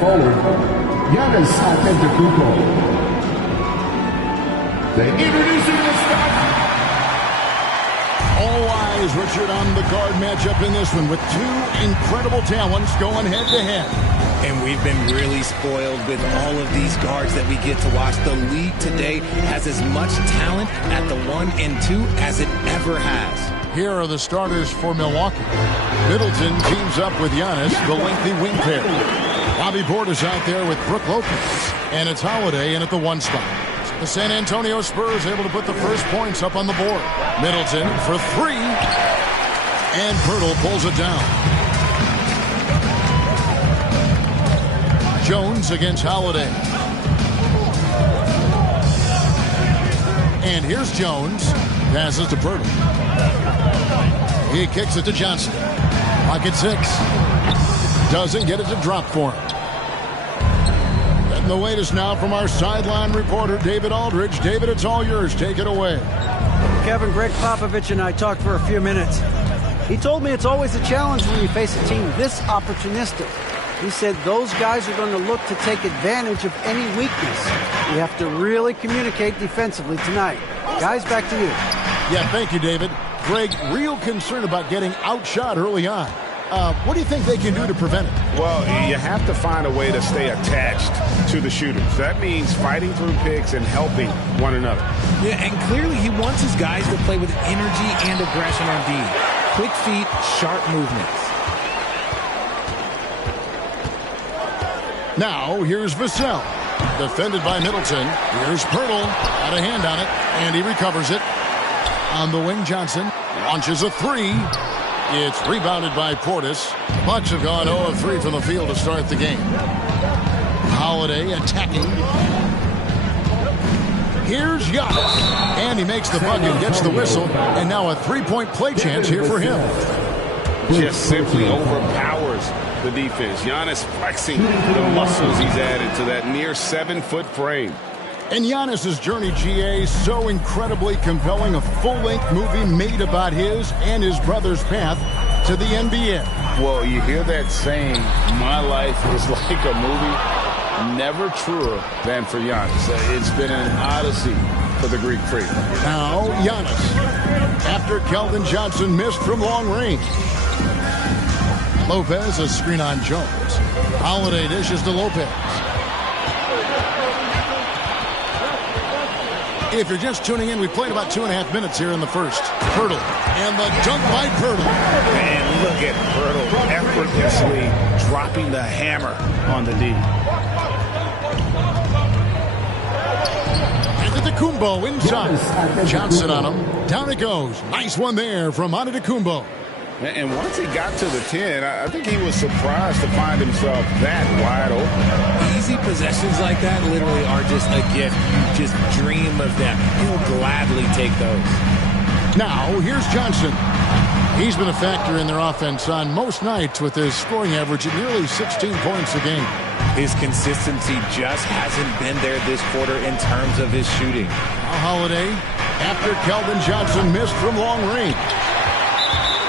forward, Giannis Antetokounmpo. They introducing the stuff. All eyes, Richard, on the guard matchup in this one with two incredible talents going head-to-head. And we've been really spoiled with all of these guards that we get to watch. The league today has as much talent at the 1 and 2 as it ever has. Here are the starters for Milwaukee. Middleton teams up with Giannis, the lengthy wing pair. Bobby Portis out there with Brook Lopez. And it's Holiday in at the 1 spot. The San Antonio Spurs able to put the first points up on the board. Middleton for 3. And Pirtle pulls it down. Jones against Holiday. And here's Jones. Passes to Pirtle. He kicks it to Johnson. Pocket 6. Doesn't get it to drop for him. And the latest now from our sideline reporter, David Aldridge. David, it's all yours. Take it away. Kevin, Greg Popovich and I talked for a few minutes. He told me it's always a challenge when you face a team this opportunistic. He said those guys are going to look to take advantage of any weakness. We have to really communicate defensively tonight. Guys, back to you. Yeah, thank you, David. Greg, real concern about getting outshot early on. What do you think they can do to prevent it? Well, you have to find a way to stay attached to the shooters. That means fighting through picks and helping one another. Yeah, and clearly he wants his guys to play with energy and aggression on D. Quick feet, sharp movements. Now, here's Vassell. Defended by Middleton. Here's Pirtle. Got a hand on it, and he recovers it. On the wing, Johnson launches a 3. It's rebounded by Portis. Bucks have gone 0 of 3 from the field to start the game. Holiday attacking. Here's Giannis. And he makes the bucket, gets the whistle, and now a 3-point play chance here for him. Just simply overpowers the defense. Giannis flexing the muscles he's added to that near 7-foot frame. And Giannis's journey, GA, so incredibly compelling. A full-length movie made about his and his brother's path to the NBA. Well, you hear that saying, my life is like a movie. Never truer than for Giannis. It's been an odyssey for the Greek freak. Now, Giannis. After Keldon Johnson missed from long range. Lopez, a screen on Jones. Holiday dishes to Lopez. If you're just tuning in, we played about 2.5 minutes here in the first. Pirtle. And the dunk by Pirtle. Man, look at Pirtle effortlessly dropping the hammer on the D. Antetokounmpo inside. Johnson on him. Down it goes. Nice one there from Antetokounmpo. And once he got to the 10, I think he was surprised to find himself that wide open. Easy possessions like that literally are just a gift. You just dream of them. He'll gladly take those. Now, here's Johnson. He's been a factor in their offense on most nights with his scoring average at nearly 16 points a game. His consistency just hasn't been there this quarter in terms of his shooting. Now Holiday, after Keldon Johnson missed from long range.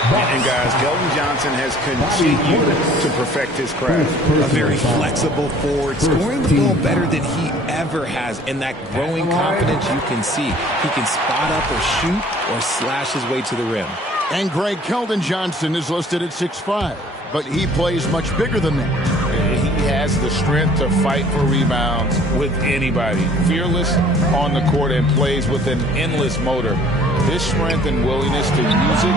And guys, Keldon Johnson has continued to perfect his craft. A very flexible forward, scoring the ball better than he ever has. And that growing confidence you can see. He can spot up or shoot or slash his way to the rim. And Greg, Keldon Johnson is listed at 6'5", but he plays much bigger than that. He has the strength to fight for rebounds with anybody. Fearless on the court and plays with an endless motor. His strength and willingness to use it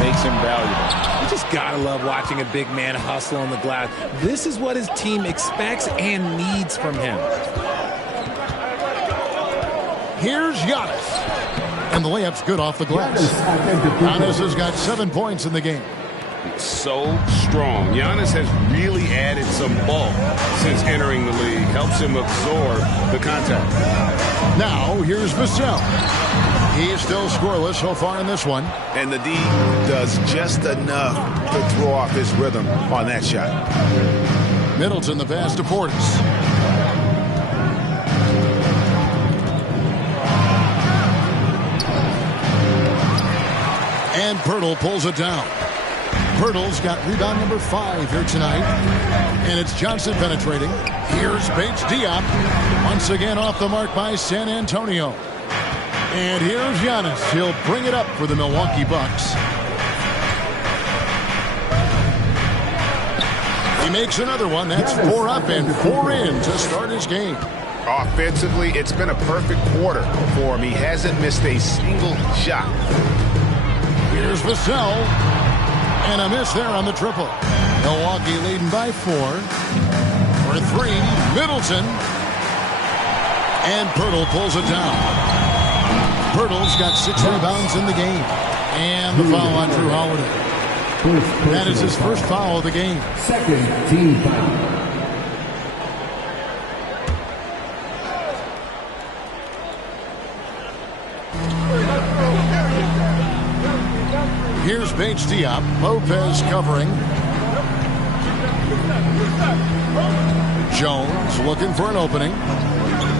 makes him valuable. You just gotta love watching a big man hustle on the glass. This is what his team expects and needs from him. Here's Giannis. And the layup's good off the glass. Giannis has got 7 points in the game. So strong. Giannis has really added some bulk since entering the league. Helps him absorb the contact. Now, here's Vassell. He's still scoreless so far in this one. And the D does just enough to throw off his rhythm on that shot. Middleton the pass to Portis. And Pirtle pulls it down. Pirtle's got rebound number 5 here tonight. And it's Johnson penetrating. Here's Bates Diop. Once again off the mark by San Antonio. And here's Giannis. He'll bring it up for the Milwaukee Bucks. He makes another one. That's 4 up and 4 in to start his game. Offensively, it's been a perfect quarter for him. He hasn't missed a single shot. Here's Vassell. And a miss there on the triple. Milwaukee leading by 4. For 3, Middleton. And Pirtle pulls it down. Pirtle's got 6 rebounds in the game. And the foul on Drew Holiday. That is his first foul of the game. Second team foul. Here's Bates Diop. Lopez covering. Jones looking for an opening.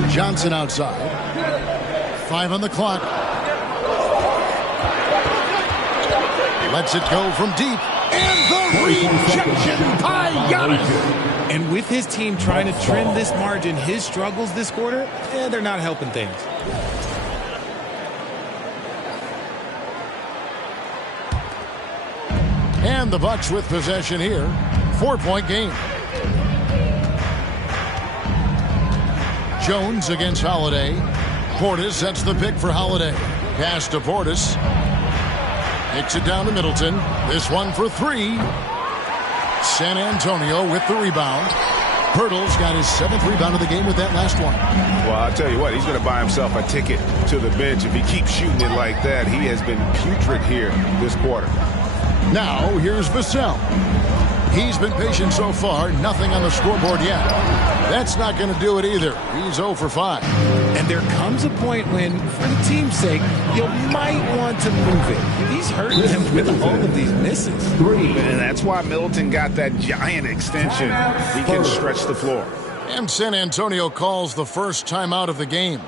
Johnson outside. 5 on the clock. Lets it go from deep. And the rejection by Giannis. And with his team trying to trim this margin, his struggles this quarter, they're not helping things. And the Bucks with possession here. 4-point game. Jones against Holiday. Portis sets the pick for Holiday. Pass to Portis. Kicks it down to Middleton. This one for 3. San Antonio with the rebound. Pirtle's got his 7th rebound of the game with that last one. Well, I'll tell you what, he's going to buy himself a ticket to the bench. If he keeps shooting it like that, he has been putrid here this quarter. Now, here's Vassell. He's been patient so far. Nothing on the scoreboard yet. That's not going to do it either. He's 0 for 5. And there comes a point when, for the team's sake, you might want to move it. He's hurting them with all of these misses. And that's why Middleton got that giant extension. He can stretch the floor. And San Antonio calls the first timeout of the game.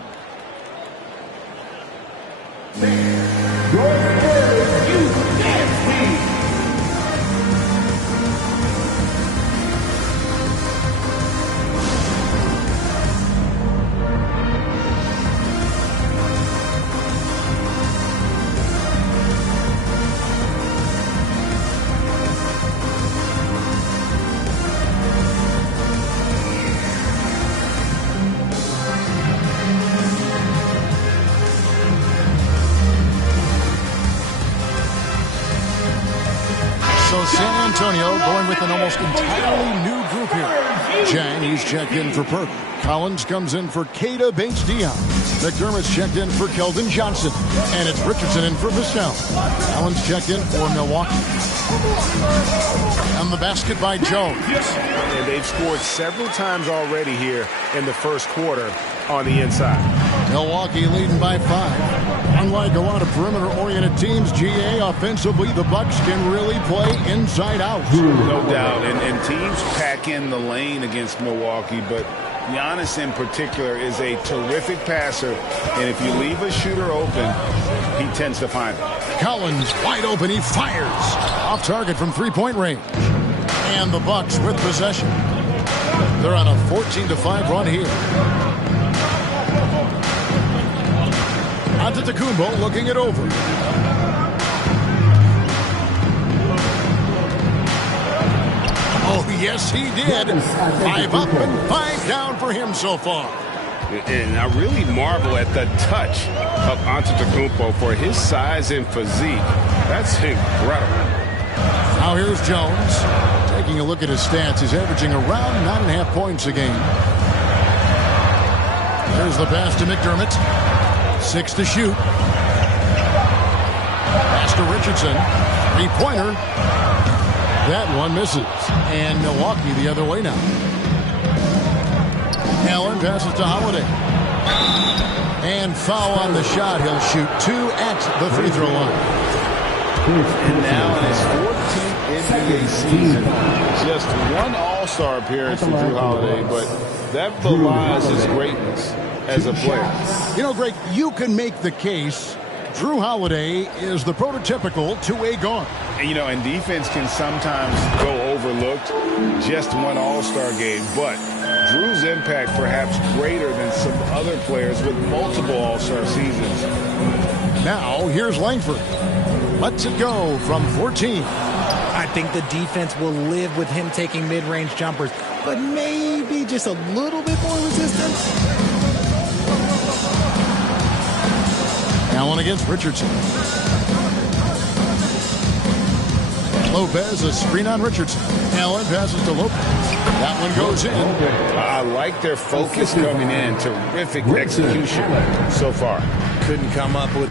San Antonio going with an almost entirely new group here. Chang, he's checked in for Perk. Collins comes in for Keita Bates-Diop. McDermott's checked in for Keldon Johnson. And it's Richardson in for Vassell. Collins checked in for Milwaukee. And the basket by Jones. And they've scored several times already here in the first quarter on the inside. Milwaukee leading by 5. Unlike a lot of perimeter-oriented teams, GA, offensively, the Bucks can really play inside out. No doubt. And teams pack in the lane against Milwaukee, but Giannis in particular is a terrific passer. And if you leave a shooter open, he tends to find it. Collins wide open. He fires. Off target from 3-point range. And the Bucks with possession. They're on a 14-5 run here. Antetokounmpo looking it over. Oh, yes, he did. 5 up and 5 down for him so far. And I really marvel at the touch of Antetokounmpo for his size and physique. That's incredible. Now here's Jones. Taking a look at his stats, he's averaging around 9.5 points a game. There's the pass to McDermott. 6 to shoot. Pass to Richardson. 3-pointer. That one misses. And Milwaukee the other way now. Allen passes to Holiday. And foul on the shot. He'll shoot 2 at the free throw line. And now in his 14th NBA season, just one All-Star appearance for Drew Holiday, but that belies his greatness as a player. You know, Greg, you can make the case Drew Holiday is the prototypical two-way guard. And defense can sometimes go overlooked. Just one All-Star game, but Drew's impact perhaps greater than some other players with multiple All-Star seasons. Now, here's Langford. Lets it go from 14. I think the defense will live with him taking mid-range jumpers, but maybe just a little bit more resistance. Allen against Richardson. Lopez, a screen on Richardson. Allen passes to Lopez. That one goes in. I like their focus coming in. Terrific execution so far. Couldn't come up with...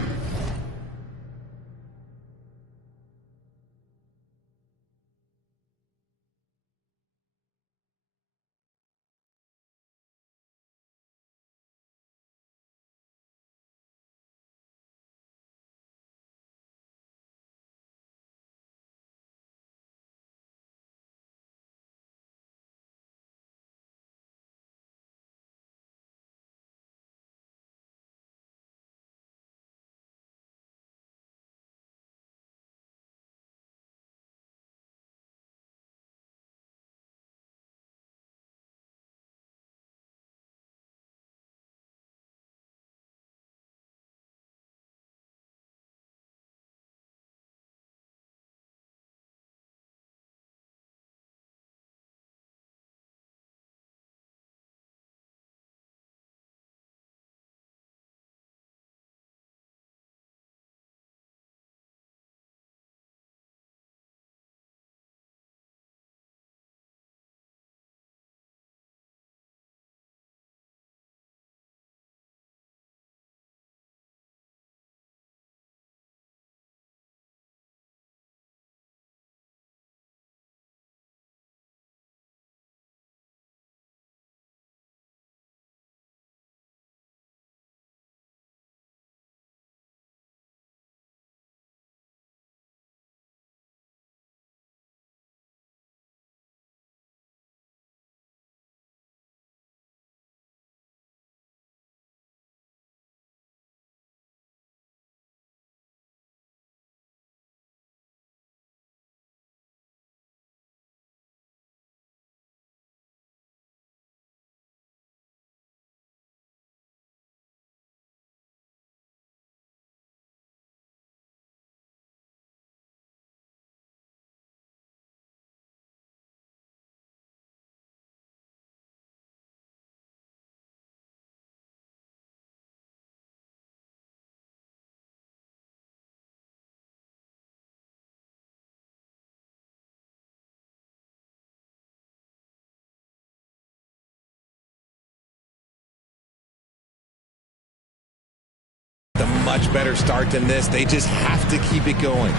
A much better start than this. They just have to keep it going.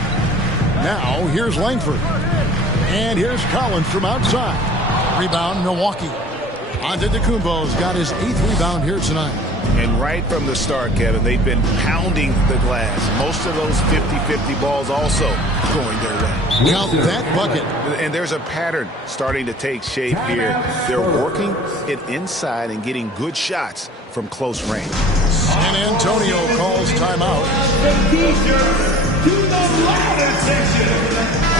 Now, here's Langford. And here's Collins from outside. Rebound, Milwaukee. Antetokounmpo's got his 8th rebound here tonight. And right from the start, Kevin, they've been pounding the glass. Most of those 50-50 balls also going their way. Count that bucket. And there's a pattern starting to take shape here. They're working it inside and getting good shots from close range. San Antonio calls timeout.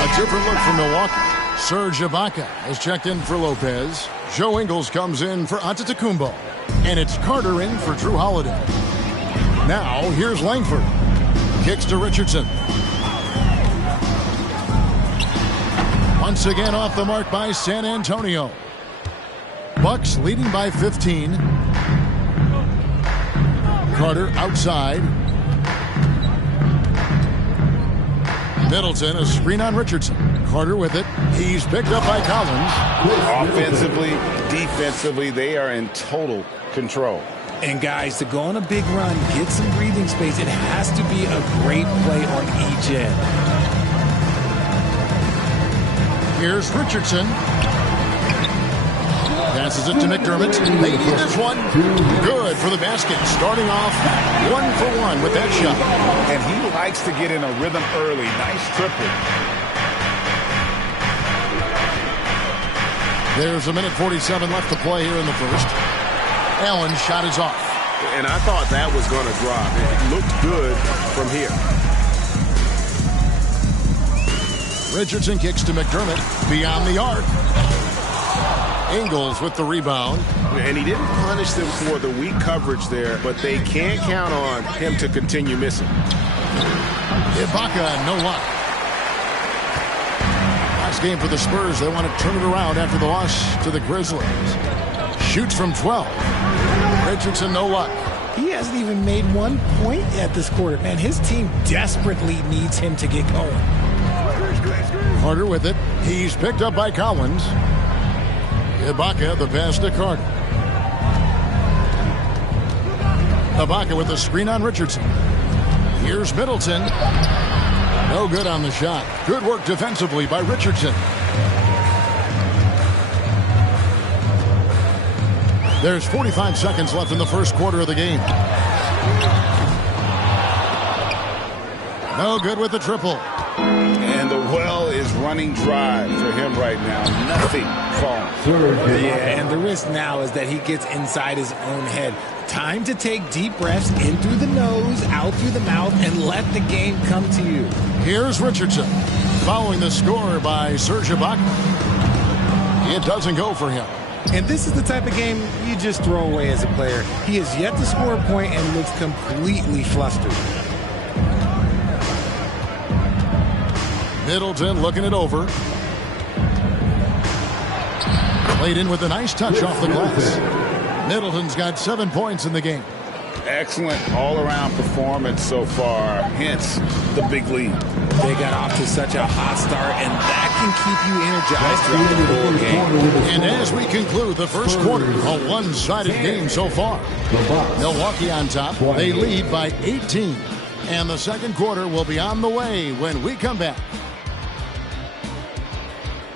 A different look from Milwaukee. Serge Ibaka has checked in for Lopez. Joe Ingles comes in for Antetokounmpo. And it's Carter in for Drew Holiday. Now, here's Langford. Kicks to Richardson. Once again off the mark by San Antonio. Bucks leading by 15. Carter outside. Middleton, a screen on Richardson. Carter with it. He's picked up by Collins. Offensively, defensively, they are in total control. And guys, to go on a big run, get some breathing space, it has to be a great play on each end. Here's Richardson. Passes it to McDermott. They need this one. Good for the basket. Starting off 1-for-1 with that shot. And he likes to get in a rhythm early. Nice triple. There's 1:47 left to play here in the first. Allen's shot is off. And I thought that was going to drop. It looked good from here. Richardson kicks to McDermott beyond the arc. Ingles with the rebound. And he didn't punish them for the weak coverage there, but they can't count on him to continue missing. Ibaka, no luck. Last game for the Spurs. They want to turn it around after the loss to the Grizzlies. Shoots from 12. Richardson, no luck. He hasn't even made 1 point yet this quarter. Man, his team desperately needs him to get going. Carter with it. He's picked up by Collins. Ibaka, the pass to Carter. Ibaka with the screen on Richardson. Here's Middleton. No good on the shot. Good work defensively by Richardson. There's 45 seconds left in the first quarter of the game. No good with the triple. And the well is running dry for him right now. Nothing falling. Yeah, and the risk now is that he gets inside his own head. Time to take deep breaths in through the nose, out through the mouth, and let the game come to you. Here's Richardson, following the score by Serge Ibaka. It doesn't go for him. And this is the type of game you just throw away as a player. He has yet to score a point and looks completely flustered. Middleton looking it over. Played in with a nice touch off the glass. Middleton's got 7 points in the game. Excellent all-around performance so far, hence the big lead. They got off to such a hot start, and that can keep you energized throughout the whole game. And as we conclude the first quarter, a one-sided game so far. Milwaukee on top. They lead by 18. And the second quarter will be on the way when we come back.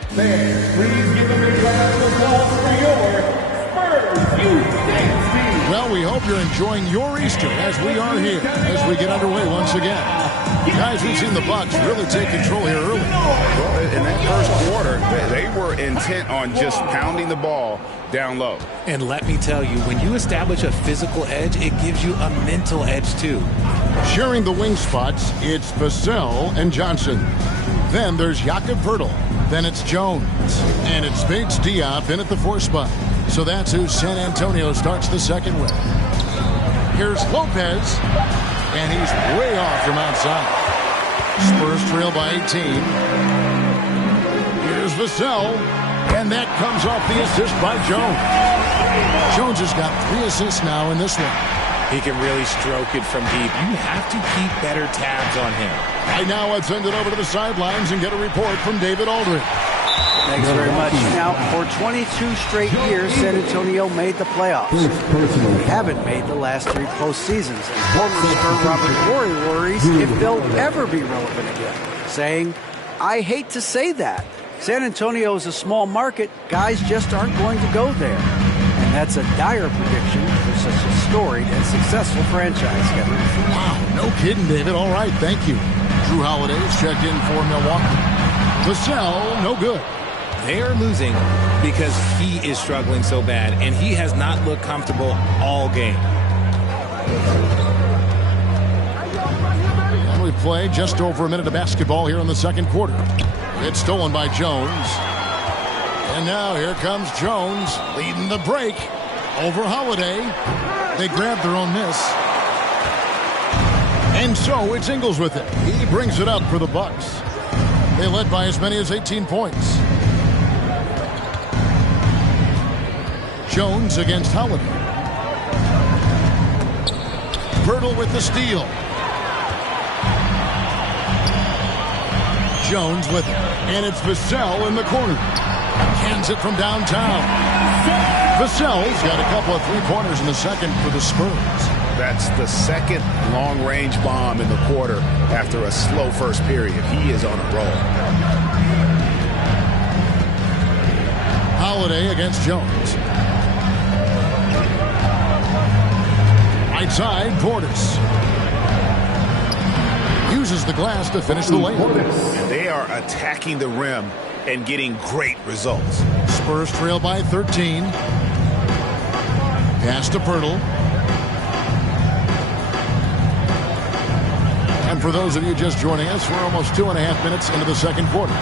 Fans, please give a big round of applause for your Spurs USA team. Well, we hope you're enjoying your Easter as we are here, as we get underway once again. Guys, we've seen the Bucks really take control here early. Well, in that first quarter, they were intent on just pounding the ball down low. And let me tell you, when you establish a physical edge, it gives you a mental edge too. Sharing the wing spots, it's Vassell and Johnson. Then there's Jakob Poeltl. Then it's Jones. And it's Bates Diop in at the 4 spot. So that's who San Antonio starts the second with. Here's Lopez. And he's way off from outside. Spurs trail by 18. Here's Vassell. And that comes off the assist by Jones. Jones has got 3 assists now in this one. He can really stroke it from deep. You have to keep better tabs on him. Right now, let's send it over to the sidelines and get a report from David Aldridge. Thanks very much. Now, for 22 straight years, San Antonio made the playoffs. They haven't made the last 3 postseasons. And former Spur Robert Horry worries if they'll ever be relevant again, saying, I hate to say that. San Antonio is a small market. Guys just aren't going to go there. And that's a dire prediction for such a storied and successful franchise, Kevin. Wow, no kidding, David. All right, thank you. Drew Holiday's checked in for Milwaukee. Vassell, no good. They are losing because he is struggling so bad, and he has not looked comfortable all game. And we play just over a minute of basketball here in the second quarter. It's stolen by Jones. And now here comes Jones leading the break over Holiday. They grab their own miss. And so it's Ingles with it. He brings it up for the Bucks. They led by as many as 18 points. Jones against Holiday. Poeltl with the steal. Jones with it. And it's Vassell in the corner. Hands it from downtown. Vassell's got a couple of 3-pointers in the second for the Spurs. That's the second long-range bomb in the quarter after a slow first period. He is on a roll. Holiday against Jones. Right side, Portis. Uses the glass to finish the layup. They are attacking the rim and getting great results. Spurs trail by 13. Pass to Poeltl. And And for those of you just joining us, we're almost 2.5 minutes into the second quarter.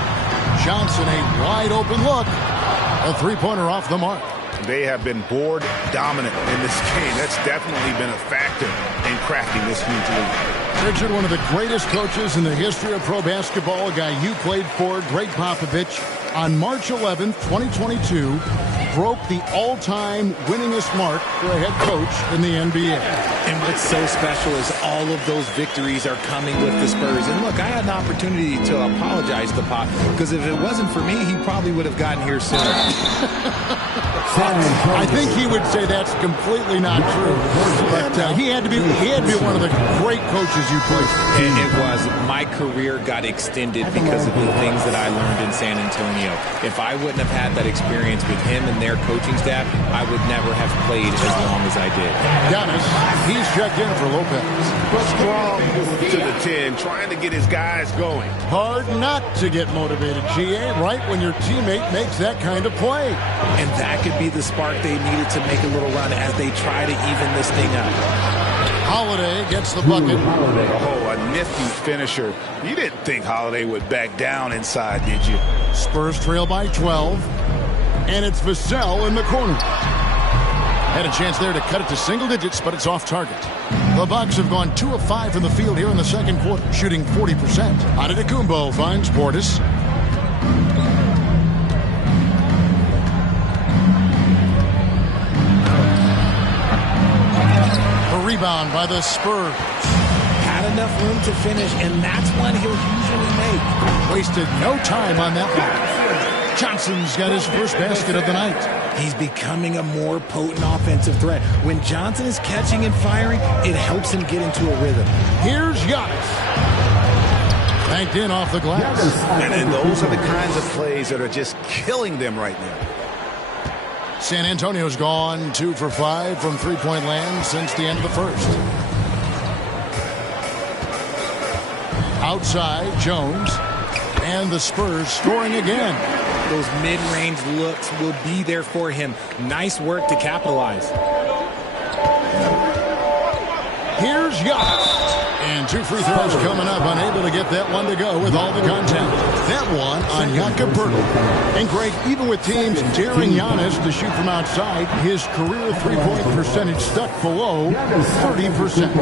Johnson, a wide open look. A three-pointer off the mark. They have been board dominant in this game. That's definitely been a factor in crafting this huge lead. Richard, one of the greatest coaches in the history of pro basketball, a guy you played for, Greg Popovich, on March 11th, 2022, broke the all-time winningest mark for a head coach in the NBA. And what's so special is all of those victories are coming with the Spurs. And look, I had an opportunity to apologize to Pop, because if it wasn't for me, he probably would have gotten here sooner. I think he would say that's completely not true. But he had to be one of the great coaches you played. It was. My career got extended because of the things that I learned in San Antonio. If I wouldn't have had that experience with him and their coaching staff, I would never have played as long as I did. Giannis, he's checked in for Lopez. Strong to the 10, trying to get his guys going. Hard not to get motivated, GA, right when your teammate makes that kind of play. And that could be the spark they needed to make a little run as they try to even this thing up. Holiday gets the bucket. Oh, a nifty finisher. You didn't think Holiday would back down inside, did you? Spurs trail by 12. And it's Vassell in the corner. Had a chance there to cut it to single digits, but it's off target. The Bucks have gone 2 of 5 from the field here in the second quarter, shooting 40%. Antetokounmpo finds Portis. A rebound by the Spurs. Had enough room to finish, and that's one he'll usually make. Wasted no time on that one. Johnson's got his first basket of the night. He's becoming a more potent offensive threat. When Johnson is catching and firing, it helps him get into a rhythm. Here's Giannis. Banked in off the glass. And those are the kinds of plays that are just killing them right now. San Antonio's gone 2 for 5 from three-point land since the end of the first. Outside, Jones. And the Spurs scoring again. Those mid-range looks will be there for him. Nice work to capitalize. Here's Giannis. And 2 free throws coming up. Unable to get that one to go with all the contact. That one on Jakob Poeltl. And Greg, even with teams daring Giannis to shoot from outside, his career three-point percentage stuck below 30%.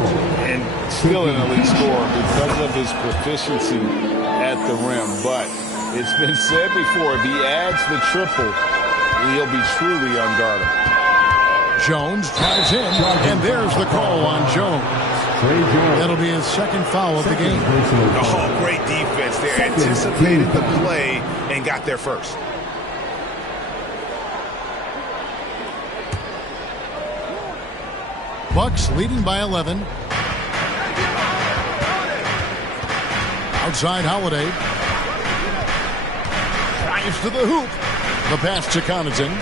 And still an elite scorer because of his proficiency at the rim. But it's been said before, if he adds the triple, he'll be truly unguardable. Jones drives in, and there's the call on Jones. That'll be his second foul of the game. Oh, great defense there. Anticipated the play and got there first. Bucks leading by 11. Outside Holiday. Drives to the hoop. The pass to Connaughton.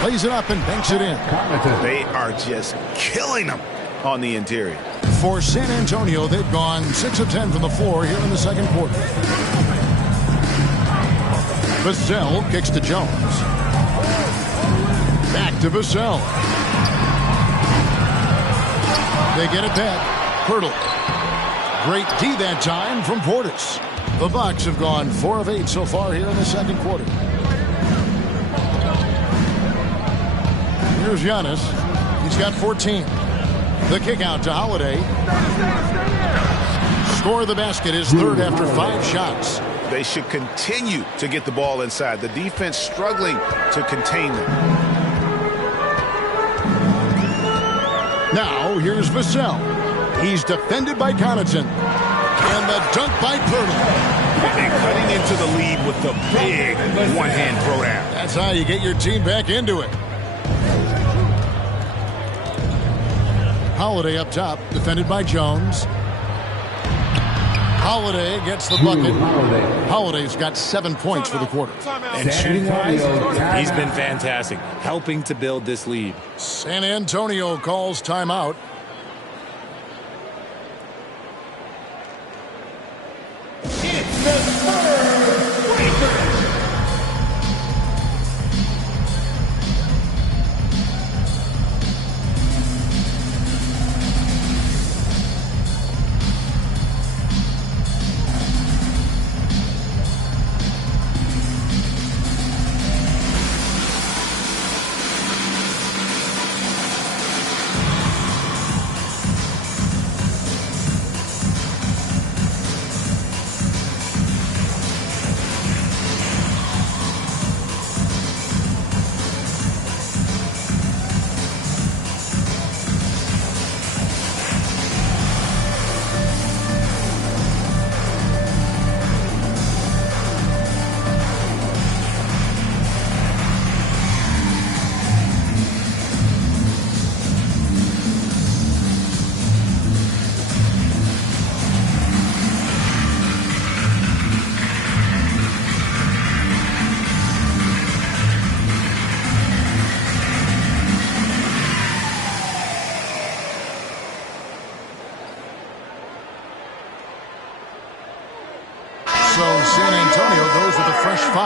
Plays it up and banks it in. They are just killing them on the interior. For San Antonio, they've gone 6 of 10 from the floor here in the second quarter. Vassell kicks to Jones. Back to Vassell. They get it back. Poeltl. Great D that time from Portis. The Bucks have gone 4 of 8 so far here in the second quarter. Here's Giannis. He's got 14. The kick out to Holiday. Score of the basket is third after 5 shots. They should continue to get the ball inside. The defense struggling to contain them. Now here's Vassell. He's defended by Connaughton. And the dunk by Poeltl. And cutting into the lead with the big one-hand throwdown. That's how you get your team back into it. Holiday up top, defended by Jones. Holiday gets the bucket. Holiday's got 7 points for the quarter. And shooting-wise, he's been fantastic, helping to build this lead. San Antonio calls timeout. It's the Spurs Breakers.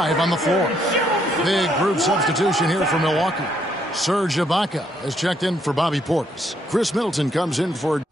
5 on the floor. Big group substitution here for Milwaukee. Serge Ibaka has checked in for Bobby Portis. Chris Middleton comes in for